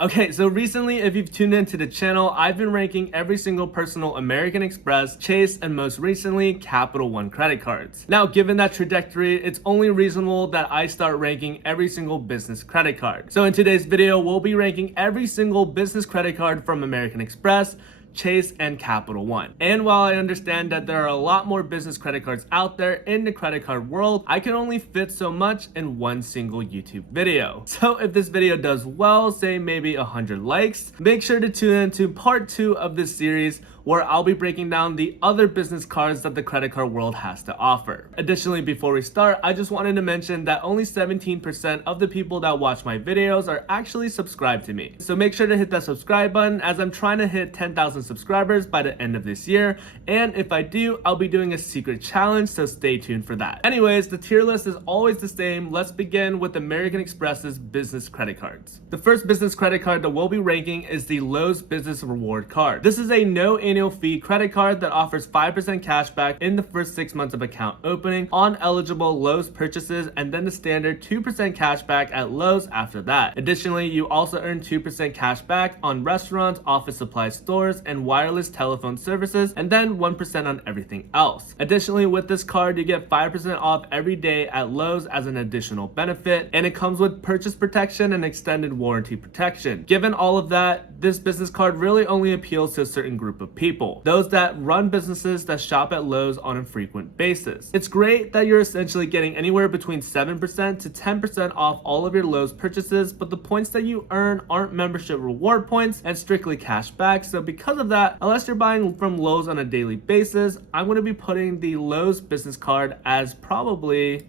Okay, so recently, if you've tuned into the channel, I've been ranking every single personal American Express, Chase, and most recently, Capital One credit cards. Now, given that trajectory, it's only reasonable that I start ranking every single business credit card. So in today's video, we'll be ranking every single business credit card from American Express, Chase, and Capital One. And while I understand that there are a lot more business credit cards out there in the credit card world, I can only fit so much in one single YouTube video. So if this video does well, say maybe 100 likes, make sure to tune in to part 2 of this series where I'll be breaking down the other business cards that the credit card world has to offer. Additionally, before we start, I just wanted to mention that only 17% of the people that watch my videos are actually subscribed to me. So make sure to hit that subscribe button as I'm trying to hit 10,000 subscribers by the end of this year. And if I do, I'll be doing a secret challenge, so stay tuned for that. Anyways, the tier list is always the same. Let's begin with American Express's business credit cards. The first business credit card that we'll be ranking is the Lowe's Business Reward Card. This is a no annual fee credit card that offers 5% cash back in the first 6 months of account opening on eligible Lowe's purchases, and then the standard 2% cash back at Lowe's after that. Additionally, you also earn 2% cash back on restaurants, office supply stores, and wireless telephone services, and then 1% on everything else. Additionally, with this card, you get 5% off every day at Lowe's as an additional benefit, and it comes with purchase protection and extended warranty protection. Given all of that, this business card really only appeals to a certain group of people, those that run businesses that shop at Lowe's on a frequent basis. It's great that you're essentially getting anywhere between 7% to 10% off all of your Lowe's purchases, but the points that you earn aren't membership reward points and strictly cash back. So because of that, unless you're buying from Lowe's on a daily basis, I'm going to be putting the Lowe's business card as probably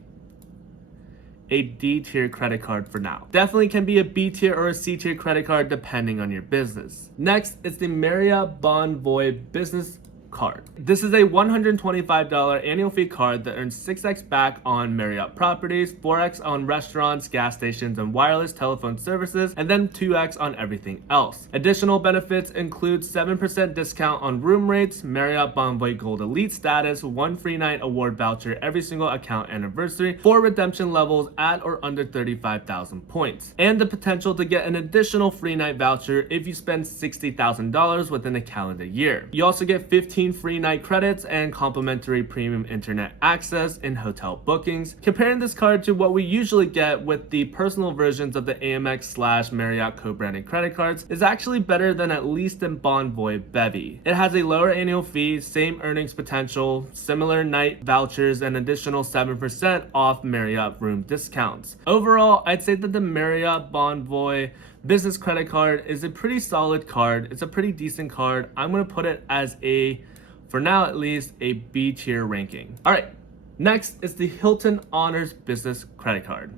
a D tier credit card for now. Definitely can be a B tier or a C tier credit card depending on your business. Next, it's the Marriott Bonvoy Business Card. This is a $125 annual fee card that earns 6x back on Marriott properties, 4x on restaurants, gas stations, and wireless telephone services, and then 2x on everything else. Additional benefits include 7% discount on room rates, Marriott Bonvoy Gold Elite status, 1 free night award voucher every single account anniversary, 4 redemption levels at or under 35,000 points, and the potential to get an additional free night voucher if you spend $60,000 within a calendar year. You also get 15 free night credits and complimentary premium internet access in hotel bookings. Comparing this card to what we usually get with the personal versions of the Amex/Marriott co-branded credit cards is actually better than at least in Bonvoy Bevy. It has a lower annual fee, same earnings potential, similar night vouchers, and additional 7% off Marriott room discounts. Overall, I'd say that the Marriott Bonvoy business credit card is a pretty solid card. It's a pretty decent card. I'm going to put it as for now at least, a B tier ranking. All right, next is the Hilton Honors Business Credit Card.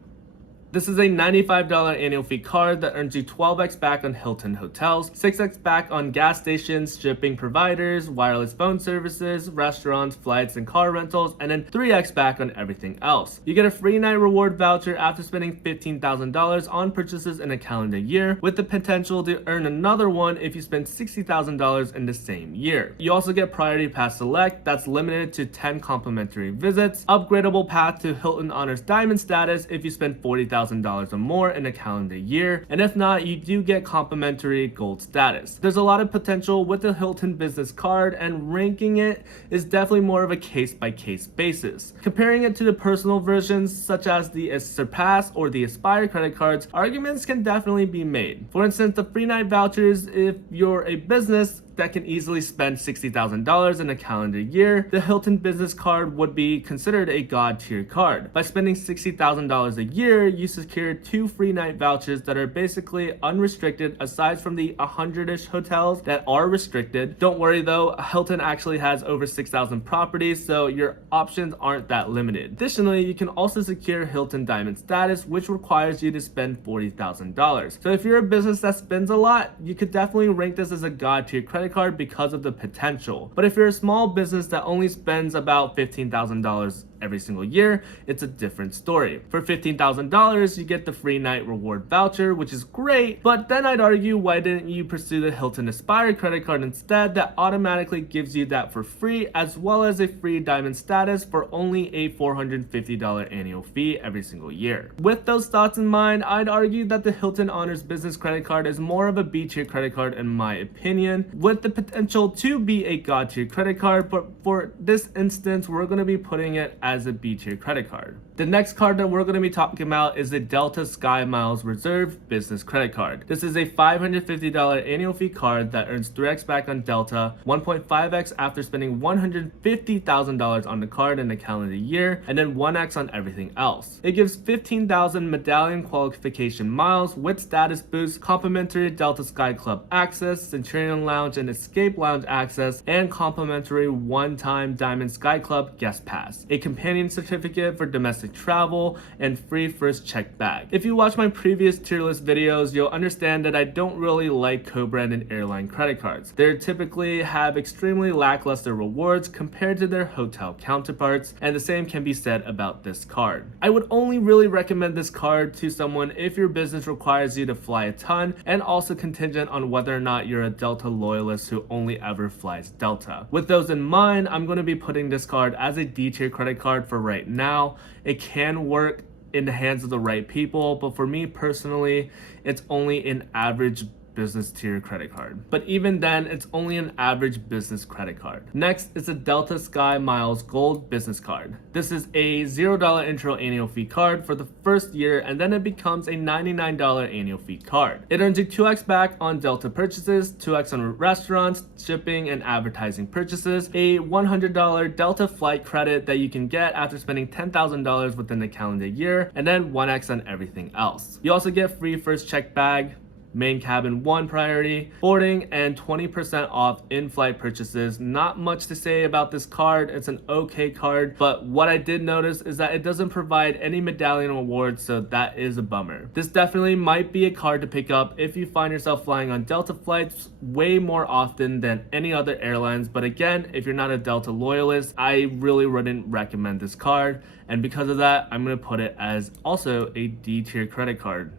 This is a $95 annual fee card that earns you 12x back on Hilton hotels, 6x back on gas stations, shipping providers, wireless phone services, restaurants, flights, and car rentals, and then 3x back on everything else. You get a free night reward voucher after spending $15,000 on purchases in a calendar year, with the potential to earn another one if you spend $60,000 in the same year. You also get Priority Pass Select that's limited to 10 complimentary visits, upgradable path to Hilton Honors Diamond status if you spend $40,000 or more in a calendar year, and if not, you do get complimentary gold status. There's a lot of potential with the Hilton business card, and ranking it is definitely more of a case-by-case basis. Comparing it to the personal versions such as the Surpass or the Aspire credit cards, arguments can definitely be made. For instance, the free night vouchers, if you're a business that can easily spend $60,000 in a calendar year, the Hilton business card would be considered a god tier card. By spending $60,000 a year, you secure 2 free night vouchers that are basically unrestricted aside from the 100-ish hotels that are restricted. Don't worry though, Hilton actually has over 6,000 properties, so your options aren't that limited. Additionally, you can also secure Hilton Diamond status, which requires you to spend $40,000. So if you're a business that spends a lot, you could definitely rank this as a god tier credit card because of the potential. But if you're a small business that only spends about $15,000 every single year, it's a different story. For $15,000, you get the free night reward voucher, which is great, but then I'd argue, why didn't you pursue the Hilton Aspire credit card instead that automatically gives you that for free, as well as a free diamond status for only a $450 annual fee every single year. With those thoughts in mind, I'd argue that the Hilton Honors Business Credit Card is more of a B-tier credit card in my opinion, with the potential to be a God-tier credit card, but for this instance, we're going to be putting it as a B-tier credit card. The next card that we're going to be talking about is the Delta Sky Miles Reserve Business Credit Card. This is a $550 annual fee card that earns 3x back on Delta, 1.5x after spending $150,000 on the card in a calendar year, and then 1x on everything else. It gives 15,000 medallion qualification miles with status boost, complimentary Delta Sky Club access, Centurion Lounge and Escape Lounge access, and complimentary one-time Diamond Sky Club guest pass, a companion certificate for domestic travel, and free first check bag. If you watch my previous tier list videos, you'll understand that I don't really like co-branded airline credit cards. They typically have extremely lackluster rewards compared to their hotel counterparts, and the same can be said about this card. I would only really recommend this card to someone if your business requires you to fly a ton, and also contingent on whether or not you're a Delta loyalist who only ever flies Delta. With those in mind, I'm going to be putting this card as a D-tier credit card for right now. It can work in the hands of the right people, but for me personally, it's only an average business tier credit card. But even then, it's only an average business credit card. Next is the Delta Sky Miles Gold Business Card. This is a $0 intro annual fee card for the first year, and then it becomes a $99 annual fee card. It earns you 2x back on Delta purchases, 2x on restaurants, shipping, and advertising purchases, a $100 Delta flight credit that you can get after spending $10,000 within the calendar year, and then 1x on everything else. You also get free first check bag, main cabin 1 priority, boarding, and 20% off in-flight purchases. Not much to say about this card. It's an okay card, but what I did notice is that it doesn't provide any medallion awards, so that is a bummer. This definitely might be a card to pick up if you find yourself flying on Delta flights way more often than any other airlines, but again, if you're not a Delta loyalist, I really wouldn't recommend this card, and because of that, I'm going to put it as also a D-tier credit card.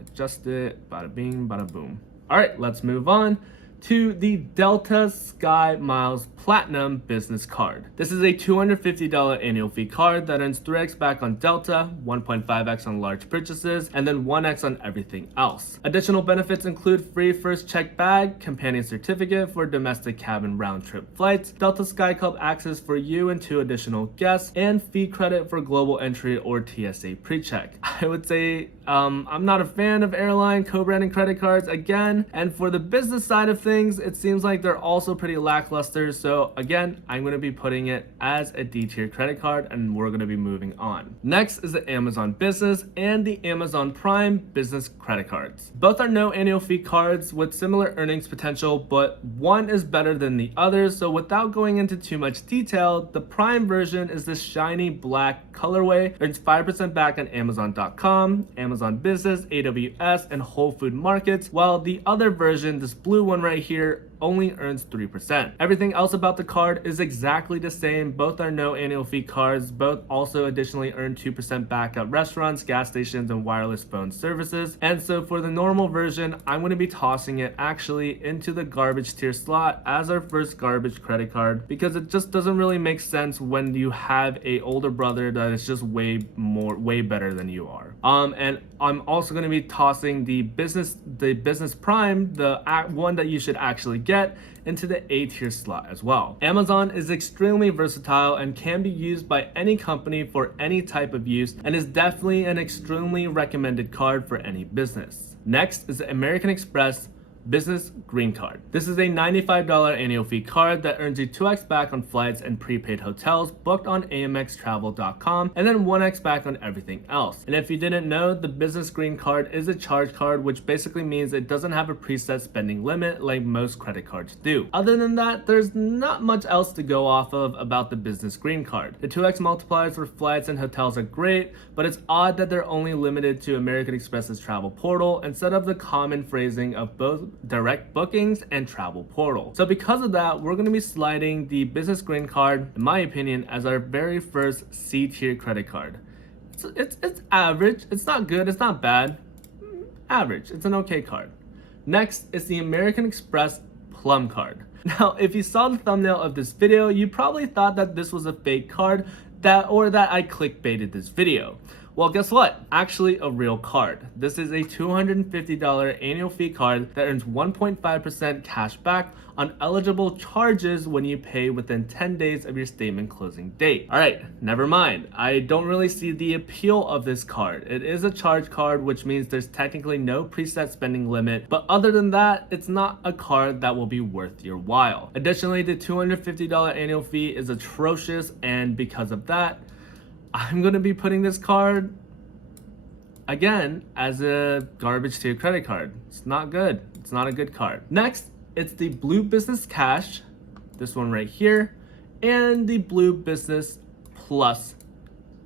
Adjust it, bada bing, bada boom. All right, let's move on to the Delta Sky Miles Platinum Business Card. This is a $250 annual fee card that earns 3x back on Delta, 1.5x on large purchases, and then 1x on everything else. Additional benefits include free first check bag, companion certificate for domestic cabin round trip flights, Delta Sky Club access for you and 2 additional guests, and fee credit for global entry or TSA pre-check. I would say I'm not a fan of airline co-branding credit cards again, and for the business side of things, it seems like they're also pretty lackluster, so again, I'm going to be putting it as a D-tier credit card, and we're going to be moving on. Next is the Amazon Business and the Amazon Prime Business Credit Cards. Both are no annual fee cards with similar earnings potential, but one is better than the other, so without going into too much detail, the Prime version is this shiny black colorway, earns 5% back on Amazon.com, Amazon Business, AWS, and Whole Food Markets, while the other version, this blue one right here, only earns 3%. Everything else about the card is exactly the same. Both are no annual fee cards. Both also additionally earn 2% back at restaurants, gas stations, and wireless phone services. And so for the normal version, I'm going to be tossing it actually into the garbage tier slot as our first garbage credit card, because it just doesn't really make sense when you have a older brother that is just way better than you are. And I'm also going to be tossing the business Prime, the one that you should actually get, into the A tier slot as well. Amazon is extremely versatile and can be used by any company for any type of use, and is definitely an extremely recommended card for any business. Next is the American Express Business Green Card. This is a $95 annual fee card that earns you 2x back on flights and prepaid hotels booked on amxtravel.com, and then 1x back on everything else. And if you didn't know, the Business Green Card is a charge card, which basically means it doesn't have a preset spending limit like most credit cards do. Other than that, there's not much else to go off of about the Business Green Card. The 2x multipliers for flights and hotels are great, but it's odd that they're only limited to American Express's travel portal instead of the common phrasing of both direct bookings, and travel portal. So because of that, we're going to be sliding the business green card, in my opinion, as our very first C tier credit card. It's average. It's not good. It's not bad. Average. It's an okay card. Next is the American Express Plum Card. Now, if you saw the thumbnail of this video, you probably thought that this was a fake card that I clickbaited this video. Well, guess what? Actually a real card. This is a $250 annual fee card that earns 1.5% cash back on eligible charges when you pay within 10 days of your statement closing date. All right, never mind. I don't really see the appeal of this card. It is a charge card, which means there's technically no preset spending limit, but other than that, it's not a card that will be worth your while. Additionally, the $250 annual fee is atrocious, and because of that, I'm going to be putting this card, again, as a garbage tier credit card. It's not good. It's not a good card. Next, it's the Blue Business Cash, this one right here, and the Blue Business Plus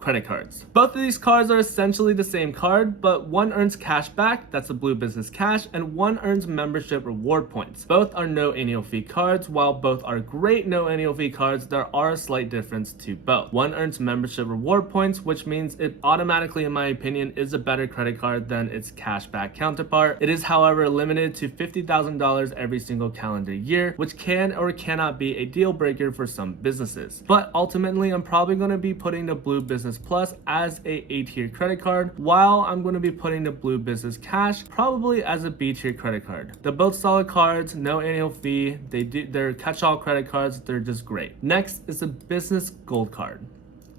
credit cards. Both of these cards are essentially the same card, but one earns cash back, that's a Blue Business Cash, and one earns membership reward points. Both are no annual fee cards. While both are great no annual fee cards, there are a slight difference to both. One earns membership reward points, which means it automatically, in my opinion, is a better credit card than its cash back counterpart. It is, however, limited to $50,000 every single calendar year, which can or cannot be a deal breaker for some businesses. But ultimately, I'm probably going to be putting the Blue Business Plus as a A tier credit card, while I'm going to be putting the Blue Business Cash probably as a B tier credit card. They're both solid cards, no annual fee. They're catch-all credit cards. They're just great. Next is the Business Gold Card.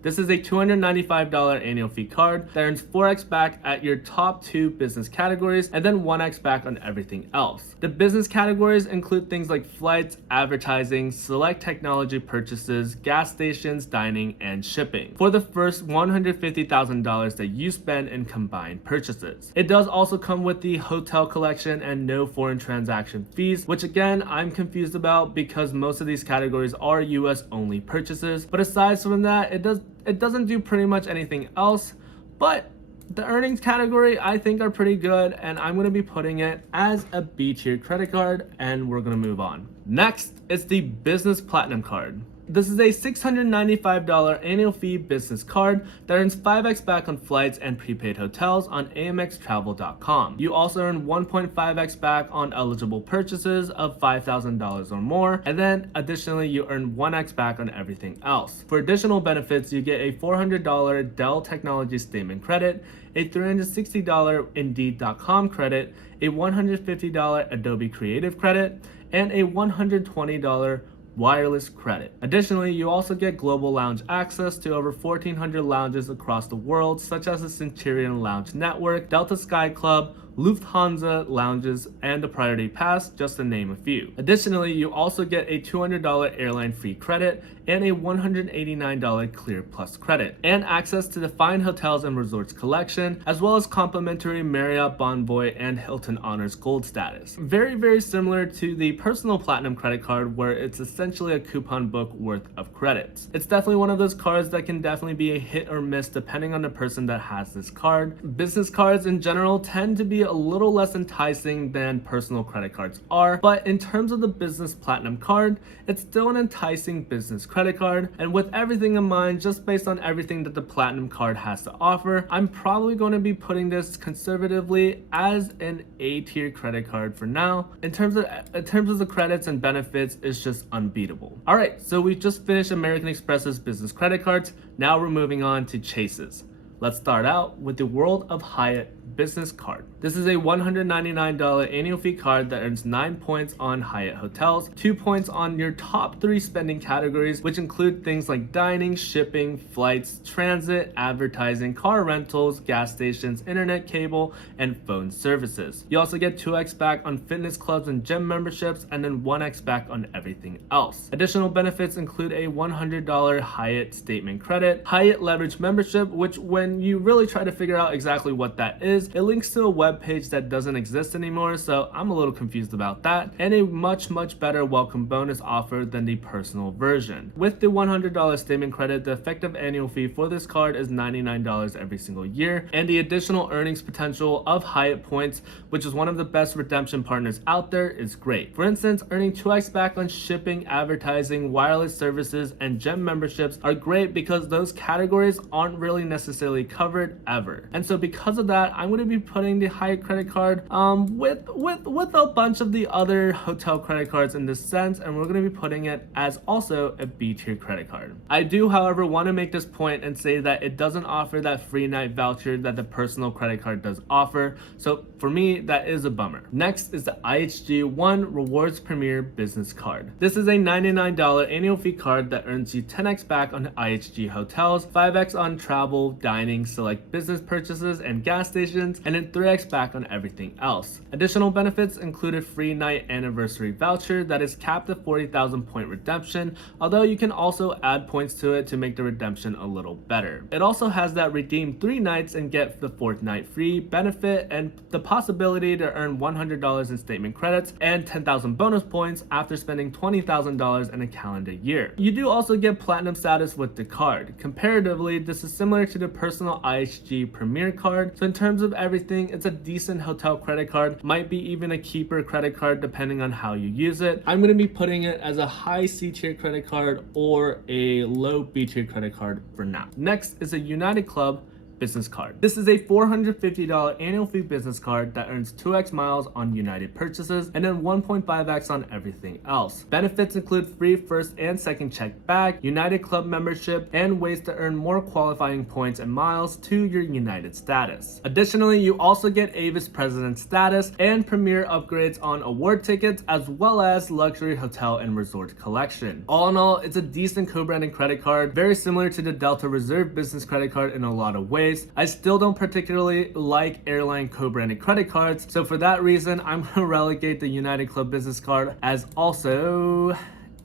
This is a $295 annual fee card that earns 4x back at your top 2 business categories and then 1x back on everything else. The business categories include things like flights, advertising, select technology purchases, gas stations, dining, and shipping for the first $150,000 that you spend in combined purchases. It does also come with the hotel collection and no foreign transaction fees, which again, I'm confused about because most of these categories are US only purchases. But aside from that, it doesn't do pretty much anything else, but the earnings category I think are pretty good, and I'm going to be putting it as a B tier credit card, and we're going to move on. Next is the Business Platinum Card. This is a $695 annual fee business card that earns 5x back on flights and prepaid hotels on amxtravel.com. You also earn 1.5x back on eligible purchases of $5,000 or more, and then additionally you earn 1x back on everything else. For additional benefits, you get a $400 Dell Technology Statement credit, a $360 Indeed.com credit, a $150 Adobe Creative credit, and a $120 wireless credit. Additionally, you also get global lounge access to over 1,400 lounges across the world, such as the Centurion Lounge Network, Delta Sky Club, Lufthansa lounges, and the Priority Pass, just to name a few. Additionally, you also get a $200 airline free credit and a $189 Clear Plus credit, and access to the Fine Hotels and Resorts collection, as well as complimentary Marriott, Bonvoy, and Hilton Honors Gold status. Very, very similar to the Personal Platinum credit card, where it's essentially a coupon book worth of credits. It's definitely one of those cards that can definitely be a hit or miss depending on the person that has this card. Business cards in general tend to be a little less enticing than personal credit cards are, but in terms of the Business Platinum card, it's still an enticing business credit card, and with everything in mind, just based on everything that the Platinum card has to offer, I'm probably going to be putting this conservatively as an A tier credit card for now. In terms of the credits and benefits, it's just unbeatable. All right, so we just finished American Express's business credit cards. Now we're moving on to Chase's. Let's start out with the World of Hyatt business card. This is a $199 annual fee card that earns 9 points on Hyatt hotels, 2 points on your top 3 spending categories, which include things like dining, shipping, flights, transit, advertising, car rentals, gas stations, internet cable, and phone services. You also get 2x back on fitness clubs and gym memberships, and then 1x back on everything else. Additional benefits include a $100 Hyatt statement credit, Hyatt leverage membership, which when you really try to figure out exactly what that is, is it links to a web page that doesn't exist anymore, so I'm a little confused about that, and a much better welcome bonus offer than the personal version. With the $100 statement credit, the effective annual fee for this card is $99 every single year, and the additional earnings potential of Hyatt points, which is one of the best redemption partners out there, is great. For instance, earning 2x back on shipping, advertising, wireless services, and gem memberships are great because those categories aren't really necessarily covered ever. And so because of that, I'm going to be putting the Hyatt credit card with a bunch of the other hotel credit cards in this sense, and we're going to be putting it as also a B tier credit card. I do, however, want to make this point and say that it doesn't offer that free night voucher that the personal credit card does offer, so for me that is a bummer. Next is the IHG1 Rewards Premier Business Card. This is a $99 annual fee card that earns you 10x back on IHG hotels, 5x on travel, dining, select business purchases and gas stations, and then 3x back on everything else. Additional benefits include a free night anniversary voucher that is capped at 40,000 point redemption, although you can also add points to it to make the redemption a little better. It also has that redeem 3 nights and get the 4th night free benefit, and the possibility to earn $100 in statement credits and 10,000 bonus points after spending $20,000 in a calendar year. You do also get platinum status with the card. Comparatively, this is similar to the personal IHG Premier card, so in terms of everything, it's a decent hotel credit card, might be even a keeper credit card depending on how you use it. I'm going to be putting it as a high C tier credit card or a low B tier credit card for now. Next is a United Club business card. This is a $450 annual fee business card that earns 2x miles on United purchases and then 1.5x on everything else. Benefits include free first and second check bag, United Club membership, and ways to earn more qualifying points and miles to your United status. Additionally, you also get Avis President status and premier upgrades on award tickets, as well as luxury hotel and resort collection. All in all, it's a decent co-branded credit card, very similar to the Delta Reserve business credit card in a lot of ways. I still don't particularly like airline co-branded credit cards, so for that reason, I'm going to relegate the United Club business card as also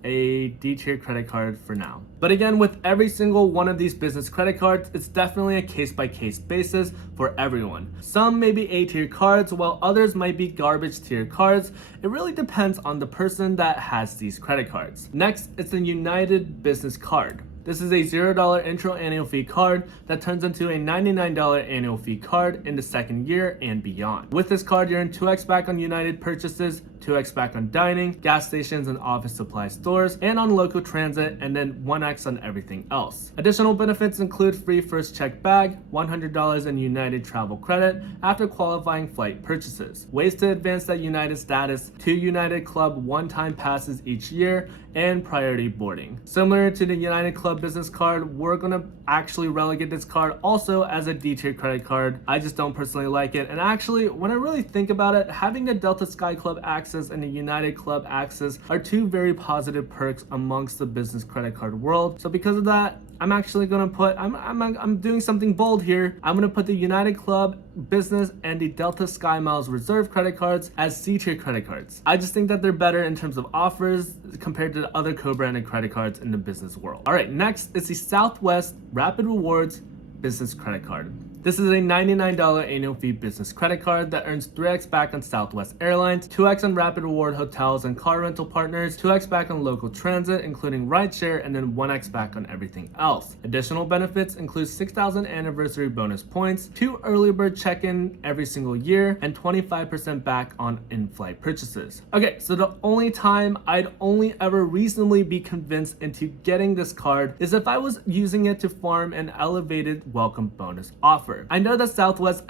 a D tier credit card for now. But again, with every single one of these business credit cards, it's definitely a case-by-case basis for everyone. Some may be A tier cards, while others might be garbage tier cards. It really depends on the person that has these credit cards. Next, it's the United Business Card. This is a $0 intro annual fee card that turns into a $99 annual fee card in the second year and beyond. With this card, you earn 2x back on United purchases, 2x back on dining, gas stations and office supply stores, and on local transit, and then 1x on everything else. Additional benefits include free first check bag, $100 in United travel credit after qualifying flight purchases, ways to advance that United status, 2 United Club one-time passes each year, and priority boarding. Similar to the United Club business card, we're gonna actually relegate this card also as a D tier credit card. I just don't personally like it, and actually, when I really think about it, having the Delta Sky Club access and the United Club access are 2 very positive perks amongst the business credit card world. So because of that, I'm actually gonna put, I'm doing something bold here. I'm gonna put the United Club Business and the Delta Sky Miles Reserve credit cards as C tier credit cards. I just think that they're better in terms of offers compared to the other co-branded credit cards in the business world. All right, next is the Southwest Rapid Rewards Business Credit Card. This is a $99 annual fee business credit card that earns 3x back on Southwest Airlines, 2x on Rapid Reward hotels and car rental partners, 2x back on local transit, including rideshare, and then 1x back on everything else. Additional benefits include 6,000 anniversary bonus points, 2 early bird check-in every single year, and 25% back on in-flight purchases. Okay, so the only time I'd only ever reasonably be convinced into getting this card is if I was using it to farm an elevated welcome bonus offer. I know that Southwest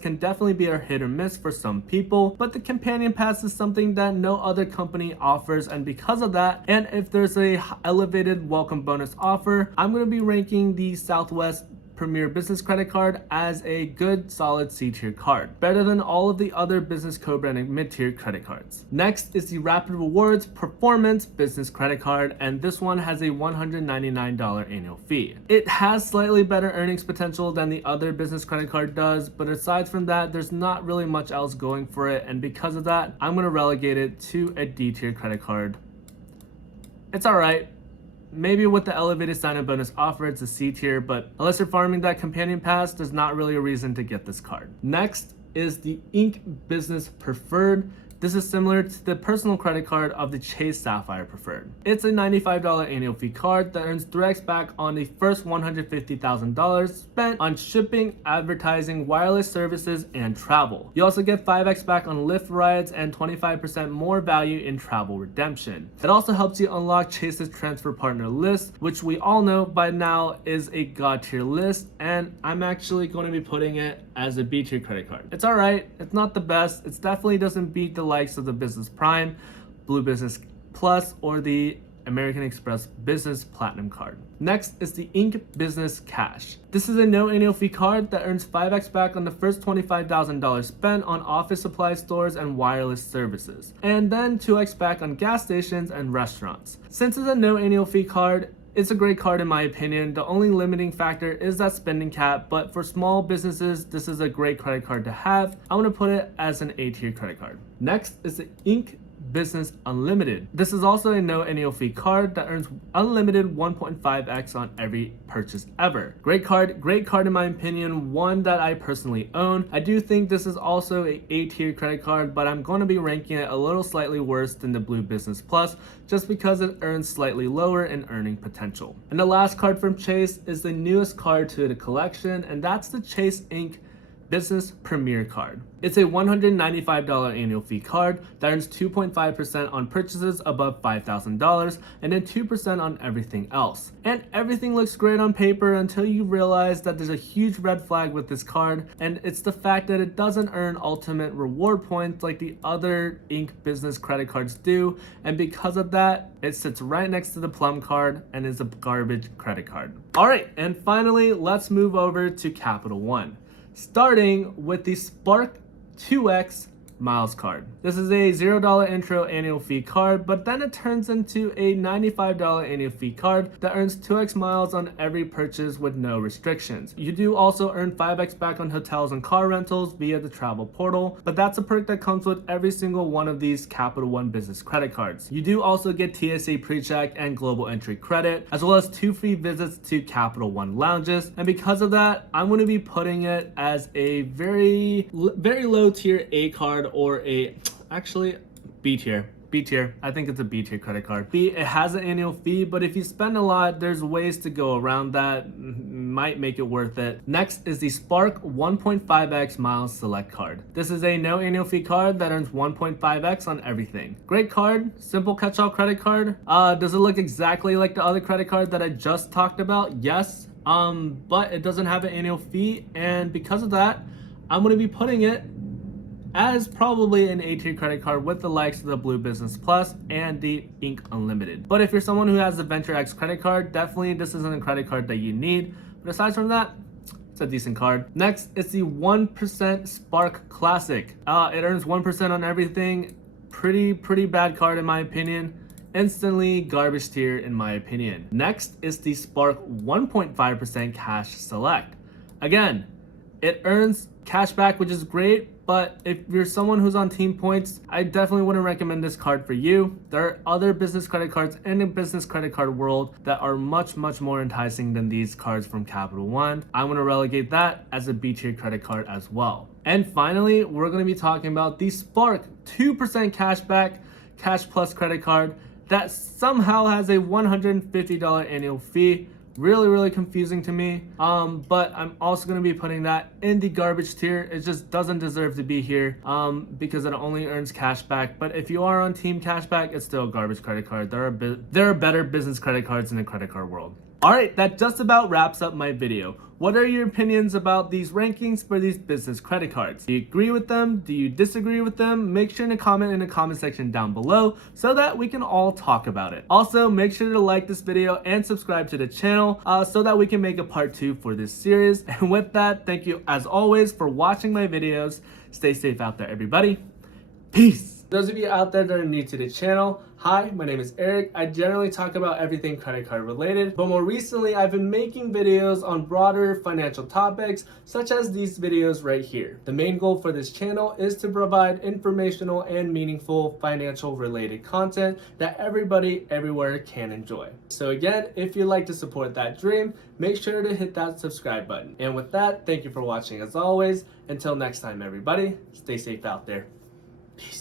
can definitely be a hit or miss for some people, but the companion pass is something that no other company offers, and because of that, and if there's a elevated welcome bonus offer, I'm going to be ranking the Southwest Premier Business Credit Card as a good solid C tier card, better than all of the other business co-branded mid-tier credit cards. Next is the Rapid Rewards Performance Business Credit Card, and this one has a $199 annual fee. It has slightly better earnings potential than the other business credit card does, but aside from that, there's not really much else going for it, and because of that, I'm going to relegate it to a D tier credit card. It's alright. maybe with the elevated sign-up bonus offer, it's a C tier, but unless you're farming that companion pass, there's not really a reason to get this card. Next is the Inc. Business Preferred. This is similar to the personal credit card of the Chase Sapphire Preferred. It's a $95 annual fee card that earns 3x back on the first $150,000 spent on shipping, advertising, wireless services, and travel. You also get 5x back on Lyft rides and 25% more value in travel redemption. It also helps you unlock Chase's transfer partner list, which we all know by now is a god tier list, and I'm actually going to be putting it as a B tier credit card. It's alright, it's not the best, it definitely doesn't beat the likes of the Business Prime, Blue Business Plus, or the American Express Business Platinum card. Next is the Inc. Business Cash. This is a no annual fee card that earns 5x back on the first $25,000 spent on office supply stores and wireless services, and then 2x back on gas stations and restaurants. Since it's a no annual fee card, it's a great card in my opinion. The only limiting factor is that spending cap, but for small businesses, this is a great credit card to have. I'm gonna put it as an A tier credit card. Next is the Inc. Business Unlimited. This is also a no annual fee card that earns unlimited 1.5x on every purchase ever. Great card in my opinion, one that I personally own. I do think this is also a A tier credit card, but I'm going to be ranking it a little slightly worse than the Blue Business Plus just because it earns slightly lower in earning potential. And the last card from Chase is the newest card to the collection, and that's the Chase Inc. Business Premier Card. It's a $195 annual fee card that earns 2.5% on purchases above $5,000 and then 2% on everything else. And everything looks great on paper until you realize that there's a huge red flag with this card, and it's the fact that it doesn't earn ultimate reward points like the other Inc. business credit cards do, and because of that, it sits right next to the Plum Card and is a garbage credit card. Alright, and finally, let's move over to Capital One. Starting with the Spark 2X Miles card. This is a $0 intro annual fee card, but then it turns into a $95 annual fee card that earns 2x miles on every purchase with no restrictions. You do also earn 5x back on hotels and car rentals via the travel portal, but that's a perk that comes with every single one of these Capital One business credit cards. You do also get TSA PreCheck and global entry credit, as well as 2 free visits to Capital One lounges, and because of that, I'm going to be putting it as a very low tier A card, or actually B tier. I think it's a B tier credit card. It has an annual fee, but if you spend a lot, there's ways to go around that, might make it worth it. Next is the Spark 1.5x Miles Select card. This is a no annual fee card that earns 1.5x on everything. Great card, simple catch-all credit card. Does it look exactly like the other credit card that I just talked about? Yes, but it doesn't have an annual fee, and because of that, I'm gonna be putting it as probably an A tier credit card with the likes of the Blue Business Plus and the Inc. Unlimited. But if you're someone who has the Venture X credit card, definitely this isn't a credit card that you need. But aside from that, it's a decent card. Next, it's the 1% Spark Classic. It earns 1% on everything. Pretty bad card in my opinion. Instantly garbage tier in my opinion. Next is the Spark 1.5% Cash Select. Again, it earns cash back, which is great, but if you're someone who's on team points, I definitely wouldn't recommend this card for you. There are other business credit cards in the business credit card world that are much more enticing than these cards from Capital One. I'm going to relegate that as a B tier credit card as well. And finally, we're going to be talking about the Spark 2% cashback Cash Plus credit card that somehow has a $150 annual fee. Really confusing to me, but I'm also going to be putting that in the garbage tier. It just doesn't deserve to be here because it only earns cashback. But if you are on team cashback, it's still a garbage credit card. There are better business credit cards in the credit card world. Alright, that just about wraps up my video. What are your opinions about these rankings for these business credit cards? Do you agree with them? Do you disagree with them? Make sure to comment in the comment section down below so that we can all talk about it. Also, make sure to like this video and subscribe to the channel so that we can make a part 2 for this series. And with that, thank you as always for watching my videos. Stay safe out there, everybody. Peace. Those of you out there that are new to the channel, hi, my name is Eric. I generally talk about everything credit card related, but more recently I've been making videos on broader financial topics such as these videos right here. The main goal for this channel is to provide informational and meaningful financial related content that everybody everywhere can enjoy. So again, if you'd like to support that dream, make sure to hit that subscribe button. And with that, thank you for watching as always. Until next time everybody, stay safe out there. Peace.